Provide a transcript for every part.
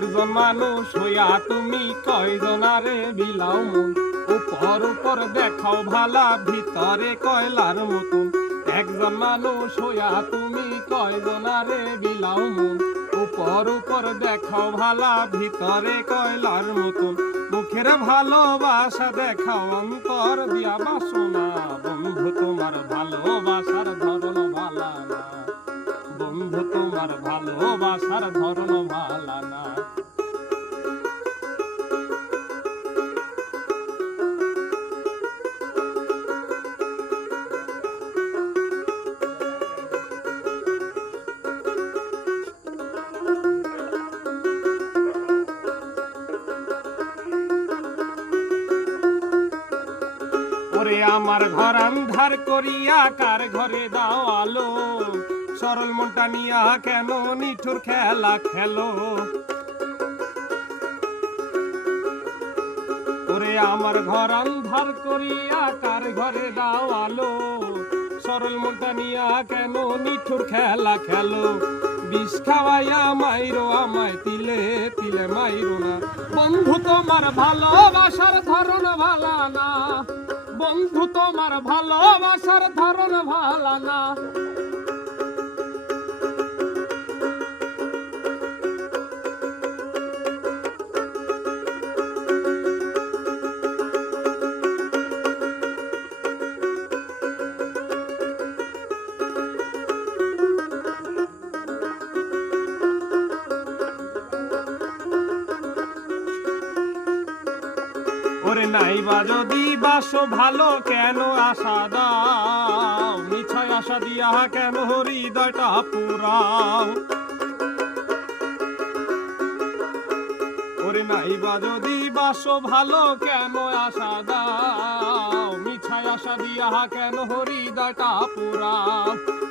একজন মানুষ হইয়া তুমি কয়জনারে বিলাও মন, উপর উপর দেখাও ভালা ভিতরে কয়লার মতন। একজন মানুষ হইয়া তুমি কয়জনারে বিলাও মন, উপর উপর দেখাও ভালা ভিতরে কয়লার মতন। মুখের ভালোবাসা দেখাও অন্তর দিয়া বাসনা, বন্ধু তোমার ভালোবাসার ধরন ভালা না, বন্ধু তোমার ভালোবাসার ধরন ভালা না। ওরে আমার ঘর আন্ধার করিয়া কার ঘরে দাও আলো, সরল মনটা নিয়া কেন নিঠুর খেলা খেলো। ওরে আমার ঘর আন্ধার করিয়া কার ঘরে দাও আলো, সরল মনটা নিয়া কেন নিঠুর খেলা খেলো। বিষ খাওয়াইয়া মাইরো আমায় তিলে তিলে মাইরো না, বন্ধু তোমার ভালোবাসার ধরন ভালা না, বন্ধু তোমার ভালোবাসার ধরন ভালা না। ওরে নাইবা যদি বাসো ভালো কেন আশা দাও, মিছায় আশা দিয়া কেন হৃদয়টা পুরাও। ওরে নাইবা যদি বাসো ভালো কেন আশা দাও, মিছায় আশা দিয়া কেন হৃদয়টা পুরাও।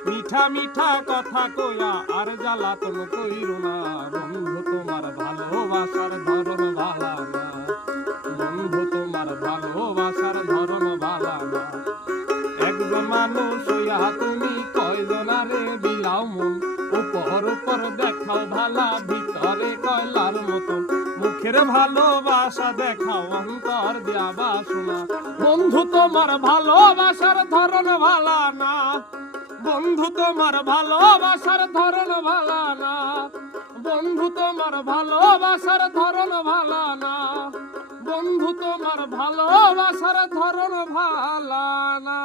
মিঠা মিঠা কথা কইয়া আর জ্বালাতন কইরো না, বন্ধু তোমার ভালোবাসার ধরন ভালা না, বন্ধু তোমার ভালোবাসার ধরন ভালা না। একজন মানুষ হইয়া তুমি কয়জনারে বিলাও মন, উপর উপর দেখাও ভালা ভিতরে কয়লার মতন। মুখের ভালোবাসা দেখাও অন্তর দিয়া বাসনা, বন্ধু তোমার ভালোবাসার ধরন ভালা না, বন্ধু তোমার ভালোবাসার ধরন ভালা না, বন্ধু তোমার ভালোবাসার ধরন ভালা না, বন্ধু তোমার ভালোবাসার ধরন ভালা না।